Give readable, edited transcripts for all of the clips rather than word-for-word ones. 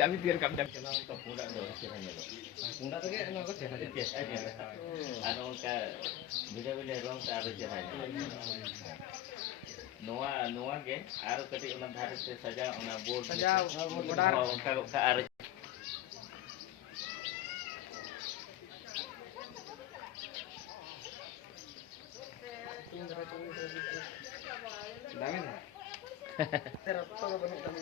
Abi biar kamu dah kenal ke pundak tu ceritanya tu. Pundak tu kan nak cerita aja. Anu ka bila rong ta ada ceritanya. Noa ke aru kati una dhare se saja una board saja bodar ka aru Damin. Terus to banyak kami.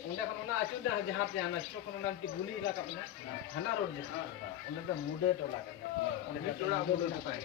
Unda kan ona acu dah jahat yang acu kan ona diguli lah kan, hana road je. Unda dah muda tu lah kan. Unda dah muda tu kan.